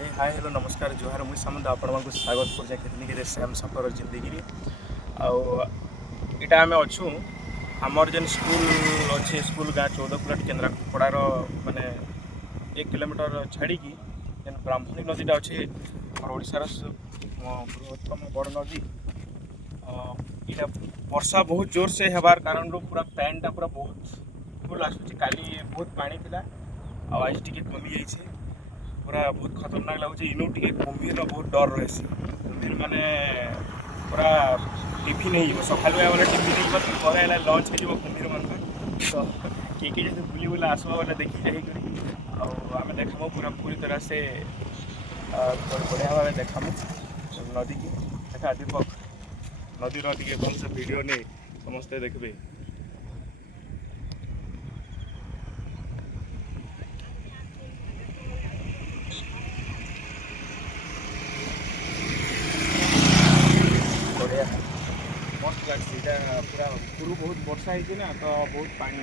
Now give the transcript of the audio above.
Hi hello नमस्कार जुहार मुई सामंत आपण स्वागत कर केतनिक सेम सफर जिंदगी इटा आम अच्छू आमर जेन स्कूल अच्छे स्कूल गाँ 14 किलोमीटर केन्द्रापड़ार माने 1 किलोमीटर छाड़ी जेन ब्राह्मणी नदीटा अच्छे ओडार बृहत्तम बड़ नदी इटा वर्षा बहुत जोर से हबार कारण पूरा पैंटा पूरा बहुत फुल आसूँ काली बहुत पानी थिला आज टी कमी जाइए पूरा बहुत खतरनाक लगुच इनू टे कुंभीर बहुत डर रही कुंभीर मैंने पूरा टिफिन हो सका वाले टिफिन हो लंच हो कुंभीर मान तो किए जब बुली बुला आसवा बोले देखी जाकर आम देखामु पूरा पूरी तरह से बढ़िया भाव देखामु नदी की देखा दीपक नदीर टे भलसे वीडियो नहीं समस्ते देखबे। बढ़िया मस्त लगे पूरा पूर्व बहुत वर्षा है ना तो बहुत पानी